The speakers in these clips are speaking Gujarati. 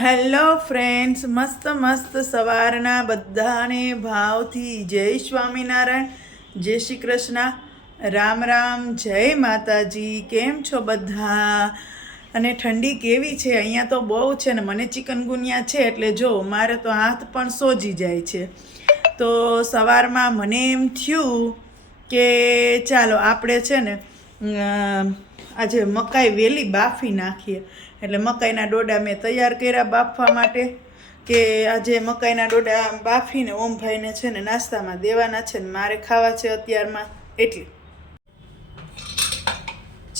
હેલો ફ્રેન્ડ્સ મસ્ત મસ્ત સવારના બધાને ભાવથી જય સ્વામિનારાયણ, જય શ્રી કૃષ્ણ. રામ રામ. જય માતાજી. કેમ છો બધા? અને ઠંડી કેવી છે? અહીંયા તો બહુ છે ને મને ચિકનગુનિયા છે, એટલે જો મારે તો હાથ પણ સોજી જાય છે. તો સવારમાં મને એમ થયું કે ચાલો, આપણે છે ને આજે મકાઈ વેલી બાફી નાખીએ. એટલે મકાઈના ડોડા મેં તૈયાર કર્યા બાફવા માટે કે આજે મકાઈના ડોડા બાફીને ઓમભાઈને છે ને નાસ્તામાં દેવાના છે ને મારે ખાવા છે અત્યારમાં એટલે.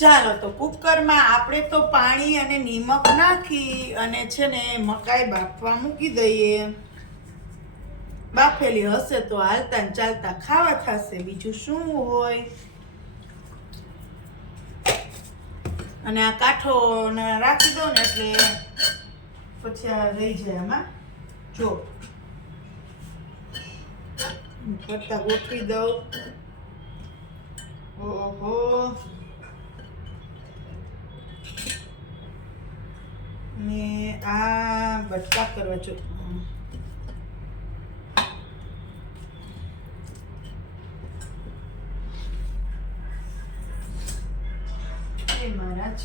ચાલો તો કુકરમાં આપણે તો પાણી અને નિમક નાખી અને છે ને મકાઈ બાફવા મૂકી દઈએ. બાફેલી હશે તો હાલતા ચાલતા ખાવા થશે. બીજું શું હોય? અને આ કાંઠો રાખી દો ને એટલે પછી આ રહી જાય આમાં. જો. પત્તા ગોઠવી દઉં. ઓહો. ને આ બટકા કરવા જો એ મહારાજ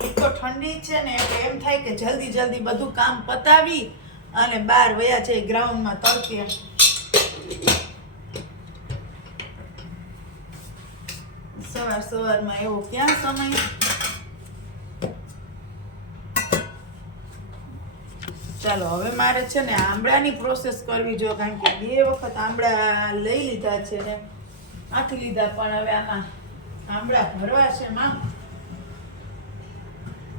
એક તો ઠંડી છે ને એટલે એમ થાય કે જલ્દી જલ્દી બધું કામ પતાવી અને બહાર વયા જાય ગ્રાઉન્ડમાં તડકે. સવાર સવારમાં એવો ક્યાં સમય? ચાલો, હવે મારે છે ને આંબળાની પ્રોસેસ કરવી જોઈએ કારણ કે બે વખત આંબળા લઈ લીધા છે ને. આથી લીધા, પણ હવે આમાં આંબળા ભરવા છે, માં.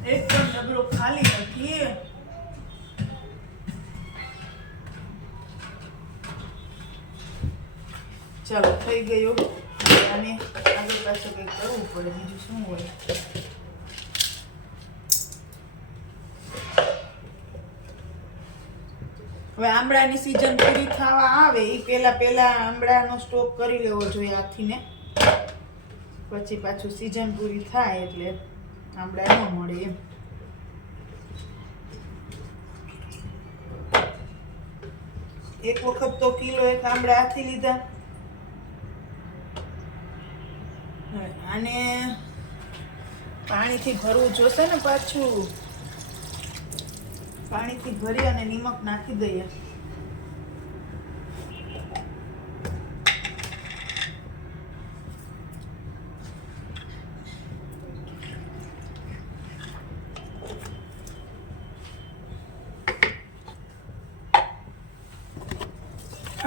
એક પણ ડબલો ખાલી નથી ચાલો, થઈ ગયું. અને આગળ પાછળ કંઈક કરવું પડે, બીજું શું હોય? હવે આંબળાની સિઝન પૂરી થવા આવે એ પહેલાં પહેલાં આંબળાનો સ્ટોક કરી લેવો જોઈએ આથીને પછી પાછું સિઝન પૂરી થાય એટલે આંબળા ન મળે એમ એક વખત તો કિલો એક આંબળા હાથી લીધા. અને પાણીથી ભરવું જોશે ને પાછું? પાણીથી ભરી અને નિમક નાખી દઈએ.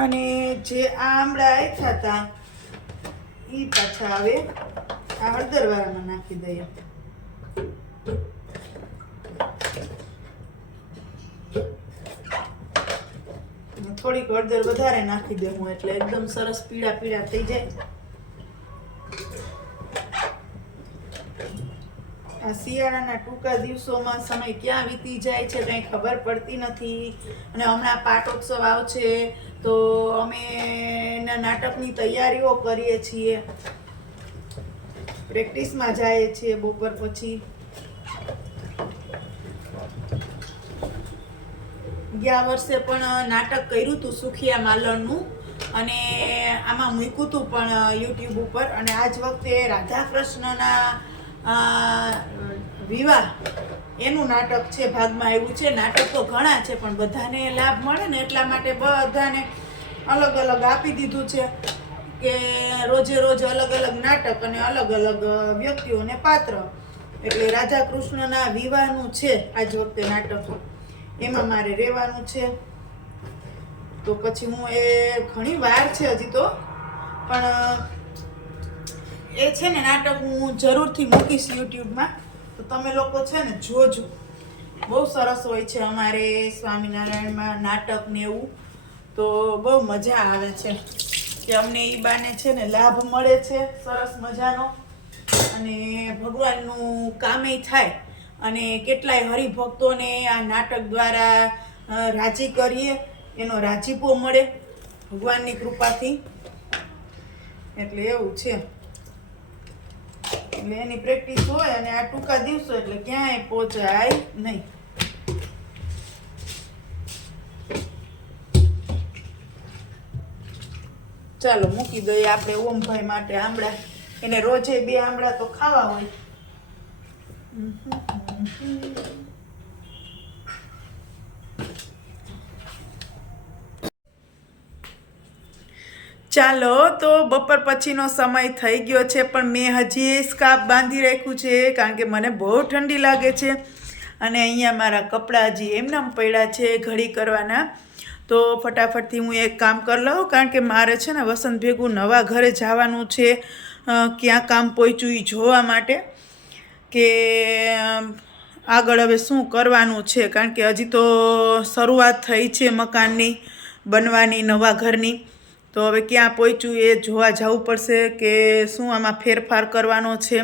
અને જે આમળા આખ્યા હતા એ પાછા હવે આ હળદરવાળામાં નાખી દઈએ. થોડીક હળદર વધારે નાખી દેવું એટલે એકદમ સરસ પીળા પીળા થઈ જાય. શિયાળાના ટૂંકા દિવસોમાં સમય ક્યાં વીતી જાય છે કંઈ ખબર પડતી નથી. અને હમણાં પાટોત્સવ આવશે, તો અમે એના નાટકની તૈયારીઓ કરીએ છીએ. પ્રેક્ટિસમાં જઈએ છીએ બપોર પછી. ગયા વર્ષે પણ નાટક કર્યું હતું સુખિયા માલણનું અને આમાં મૂક્યું હતું પણ યુટ્યુબ ઉપર. અને આજ વખતે રાધા કૃષ્ણના વિવાહ. એનું નાટક છે, ભાગમાં આવ્યું છે. નાટક તો ઘણા છે, પણ બધાને લાભ મળે ને એટલા માટે બધાને અલગ અલગ આપી દીધું છે કે રોજે રોજ અલગ અલગ નાટક અને અલગ અલગ વ્યક્તિઓને પાત્ર. એટલે રાધા કૃષ્ણના વિવાહનું છે આજ વખતે નાટક. એમાં મારે રહેવાનું છે. તો પછી હું એ ઘણી વાર છે હજી તો. પણ એ છે ને નાટક હું જરૂરથી મૂકીશ યુટ્યુબમાં. તો તમે લોકો છે ને જોજો. બહુ સરસ હોય છે અમારે સ્વામિનારાયણમાં નાટક ને એવું. તો બહુ મજા આવે છે. કે અમને એ બાને છે ને લાભ મળે છે, સરસ મજાનો. અને ભગવાનનું કામે થાય. અને કેટલાય હરિભક્તોને આ નાટક દ્વારા રાજી કરીએ, એનો રાજીપો મળે ભગવાનની કૃપાથી. એટલે એવું છે. એટલે એની પ્રેક્ટિસ હોય અને આ ટૂંકા દિવસો એટલે ક્યાંય પહોંચાય નહીં. ચાલો, મૂકી દઈએ આપણે ઓમભાઈ માટે આમળા. એને રોજે બે આમળા તો ખાવા હોય. ચાલો, તો બપોર પછીનો સમય થઈ ગયો છે, પણ મેં હજી સ્કાર્ફ બાંધી રાખ્યું છે, કારણ કે મને બહુ ઠંડી લાગે છે. અને અહીંયા મારા કપડાં હજી એમના પડ્યા છે ઘડી કરવાના. તો ફટાફટથી હું એક કામ કરી લઉં, કારણ કે મારે છે ને વસંત ભેગું નવા ઘરે જવાનું છે. ક્યાં કામ પહોંચ્યું એ જોવા માટે કે આગળ હવે શું કરવાનું છે, કારણ કે હજી તો શરૂઆત થઈ છે મકાનની, બનવાની, નવા ઘરની. તો હવે ક્યાં પહોંચ્યું એ જોવા જવું પડશે કે શું આમાં ફેરફાર કરવાનો છે.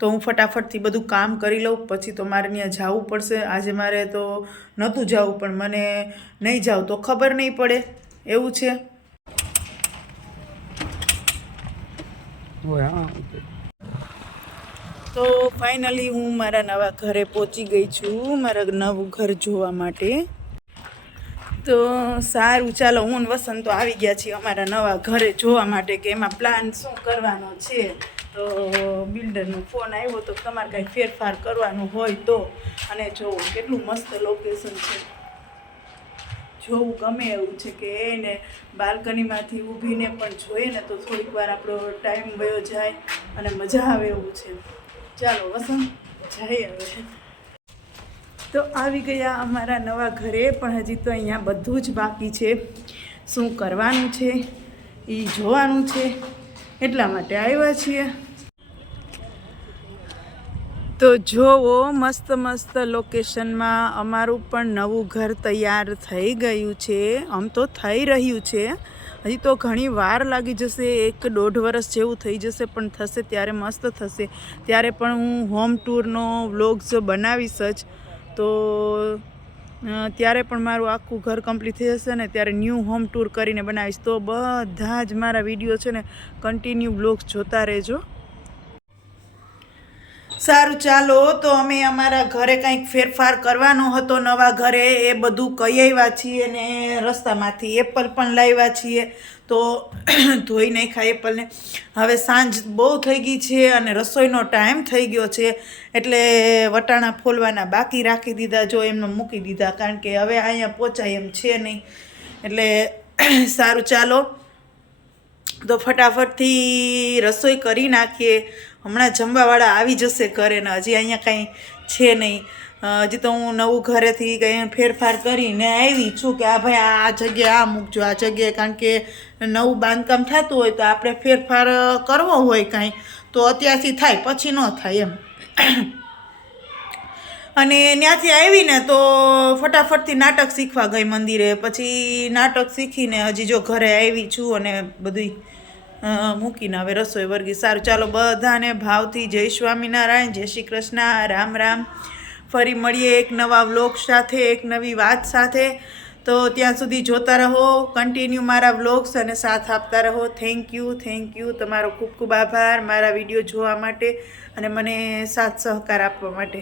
તો હું ફટાફટથી બધું કામ કરી લઉં પછી તો મારે ત્યાં જવું પડશે. આજે મારે તો નહોતું જવું પણ મને નહીં જાઉં તો ખબર નહીં પડે. એવું છે. તો ફાઇનલી હું મારા નવા ઘરે પહોંચી ગઈ છું મારા નવું ઘર જોવા માટે. તો સારું, ચાલો હું વસંત તો આવી ગયા છીએ અમારા નવા ઘરે જોવા માટે કે એમાં પ્લાન શું કરવાનો છે. તો બિલ્ડરનો ફોન આવ્યો તો તમારે કાંઈ ફેરફાર કરવાનું હોય તો. અને જોવું કેટલું મસ્ત લોકેશન છે. જોવું ગમે એવું છે કે એને બાલ્કનીમાંથી ઊભીને પણ જોઈએ ને તો થોડીક વાર આપણો ટાઈમ વયો જાય અને મજા આવે એવું છે. ચાલો વસંત જઈએ હવે તો આવી ગયા અમારા નવા ઘરે, પણ હજી તો અહીંયા બધું જ બાકી છે. શું કરવાનું છે? એ જોવાનું છે. એટલા માટે આવ્યા છીએ. તો જોવો, મસ્ત મસ્ત લોકેશનમાં અમારું પણ નવું ઘર તૈયાર થઈ ગયું છે. આમ તો થઈ રહ્યું છે. હજી તો ઘણી વાર લાગી જશે, એક દોઢ વર્ષ જેવું થઈ જશે, પણ થશે ત્યારે મસ્ત થશે. ત્યારે પણ હું હોમ ટૂરનો વ્લોગ્સ બનાવીશ જ. તો ત્યારે પણ મારું આખું ઘર કમ્પ્લીટ થઈ જશે ને ત્યારે ન્યૂ હોમ ટૂર કરીને બનાવીશ. તો બધા જ મારા વીડિયો છે ને કન્ટિન્યુ બ્લોગ્સ જોતા રહેજો. સારું, ચાલો, તો અમે અમારા ઘરે કંઈક ફેરફાર કરવાનો હતો નવા ઘરે. એ બધું કહી આવ્યા છીએ ને રસ્તામાંથી એપલ પણ લાવ્યા છીએ. તો ધોઈ નાખ્યા એપલને. હવે સાંજ બહુ થઈ ગઈ છે અને રસોઈનો ટાઈમ થઈ ગયો છે. એટલે વટાણા ફોલવાના બાકી રાખી દીધા, જો એમને મૂકી દીધા. કારણ કે હવે અહીંયા પહોંચાય એમ છે નહીં. એટલે સારું, ચાલો. તો ફટાફટથી રસોઈ કરી નાખીએ. હમણાં જમવાવાળા આવી જશે ઘરે ને હજી અહીંયા કાંઈ છે નહીં. હજી તો હું નવું ઘરેથી કંઈ ફેરફાર કરીને આવી છું કે આ ભાઈ આ જગ્યાએ આ મૂકજો, આ જગ્યાએ કારણ કે નવું બાંધકામ થતું હોય તો આપણે ફેરફાર કરવો હોય કાંઈ. તો અત્યારથી થાય, પછી ન થાય એમ. અને ત્યાંથી આવીને તો ફટાફટથી નાટક શીખવા ગઈ મંદિરે. પછી નાટક શીખીને હજી જો ઘરે આવી છું અને બધું મૂકીને હવે રસોઈ વર્ગી. સારું, ચાલો બધાને ભાવથી જય સ્વામિનારાયણ, જય શ્રી કૃષ્ણ, રામ રામ. ફરી મળીએ એક નવા વ્લોગ સાથે, એક નવી વાત સાથે. તો ત્યાં સુધી જોતા રહો કન્ટિન્યુ મારા વ્લોગ્સ અને સાથ આપતા રહો. થેન્ક યુ થેન્ક યુ તમારો ખૂબ ખૂબ આભાર મારા વીડિયો જોવા માટે અને મને સાથ સહકાર આપવા માટે.